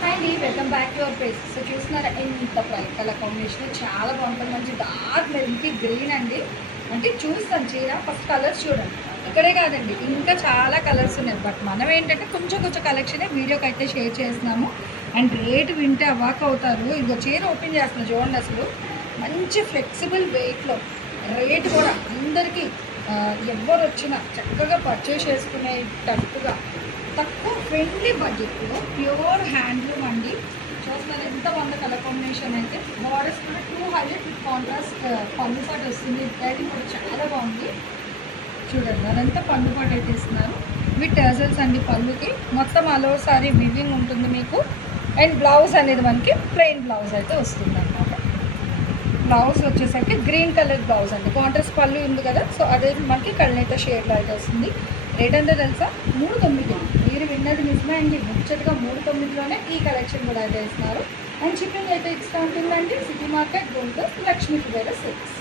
Hi అండి, welcome back to our page. So చూస్తున్నారా ఎంత బ్రైట్ కలర్ కాంబినేషన్, చాలా బాగుంటుంది. మంచి డార్క్ మెరూన్కి గ్రీన్ అండి. అంటే చూస్తాను చీర, ఫస్ట్ కలర్స్ చూడండి. ఇక్కడే కాదండి, ఇంకా చాలా కలర్స్ ఉన్నాయి. బట్ మనం ఏంటంటే కొంచెం కలెక్షనే వీడియోకి అయితే షేర్ చేస్తున్నాము. అండ్ రేట్ వింటే అవాక్ అవుతారు. ఇదిగో చీర ఓపెన్ చేస్తున్నాను చూడండి. అసలు మంచి ఫ్లెక్సిబుల్ వెయిట్లో, రేట్ కూడా అందరికీ ఎవరు వచ్చినా చక్కగా పర్చేస్ చేసుకునేటట్టుగా తక్కువ ఫ్రెండ్లీ బడ్జెట్లో ప్యూర్ హ్యాండ్లూమ్ అండి. చూస్తున్నారు ఎంత బాగుంది కలర్ కాంబినేషన్. అయితే బార్డర్స్ కూడా 2 హైలైట్ విత్ కాంట్రాస్ట్ పన్ను పాటు వస్తుంది. అది కూడా చాలా బాగుంది చూడండి. అదంతా పన్ను పాటు అయితే ఇస్తున్నారు విత్ టర్జల్స్ అండి. పళ్ళుకి మొత్తం అలో సారీ వివింగ్ ఉంటుంది మీకు. అండ్ బ్లౌజ్ అనేది మనకి ప్లెయిన్ బ్లౌజ్ అయితే వస్తుంది అన్నమాట. బ్లౌజ్ వచ్చేసరికి గ్రీన్ కలర్ బ్లౌజ్ అండి. కాంట్రాస్ట్ పళ్ళు ఉంది కదా, సో అదే మనకి కళ్ళనైతే షేడ్లో అయితే వస్తుంది. రేట్ అంతా తెలుసా? 3,900. మీరు విన్నది నిజమే అండి. ముచ్చటగా 3,900లోనే ఈ కలెక్షన్ కూడా అయితే ఇస్తున్నారు. అండ్ షిప్పింగ్ అయితే ఎక్స్ట్రా ఉంటుందండి. City market, Guntur, Lakshmi Kubera silks.